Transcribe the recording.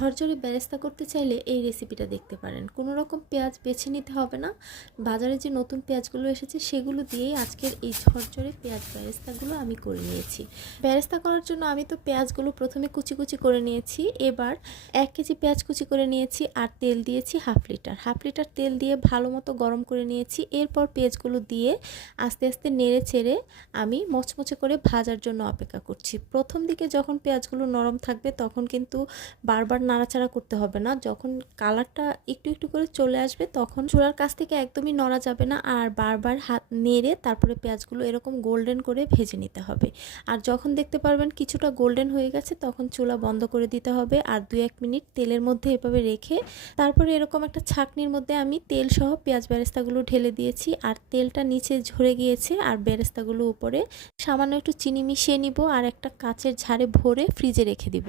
ঝরঝরে বেরেস্তা করতে চাইলে এই রেসিপিটা দেখতে পারেন। কোনো রকম পেঁয়াজ বেছে নিতে হবে না। বাজারে যে নতুন পেঁয়াজগুলো এসেছে সেগুলো দিয়েই আজকের এই ঝরঝরে পেঁয়াজ বেরেস্তাগুলো আমি করে নিয়েছি। বেরেস্তা করার জন্য আমি তো পেঁয়াজগুলো প্রথমে কুচি কুচি করে নিয়েছি। এবার 1 কেজি পেঁয়াজ কুচি করে নিয়েছি আর তেল দিয়েছি হাফ লিটার তেল দিয়ে ভালো মতো গরম করে নিয়েছি। এরপর পেঁয়াজগুলো দিয়ে আস্তে আস্তে নেড়ে চেড়ে আমি মচমচে করে ভাজার জন্য অপেক্ষা করছি। প্রথম দিকে যখন পেঁয়াজগুলো নরম থাকবে তখন কিন্তু বারবার নাড়াচাড়া করতে হবে না। যখন কালারটা একটু একটু করে চলে আসবে তখন চুলার কাছ থেকে একদমই নড়া যাবে না, আর বারবার হাত নেড়ে তারপরে পেঁয়াজগুলো এরকম গোল্ডেন করে ভেজে নিতে হবে। আর যখন দেখতে পারবেন কিছুটা গোল্ডেন হয়ে গেছে তখন চুলা বন্ধ করে দিতে হবে আর 2-1 মিনিট তেলের মধ্যে এভাবে রেখে তারপরে এরকম একটা ছাঁকনির মধ্যে আমি তেল সহ পেঁয়াজ বেরেস্তাগুলো ঢেলে দিয়েছি আর তেলটা নিচে ঝরে গিয়েছে আর বেরেস্তাগুলো উপরে সামান্য একটু চিনি মিশিয়ে নিব আর একটা কাচের ঝাড়ে ভরে ফ্রিজে রেখে দিব।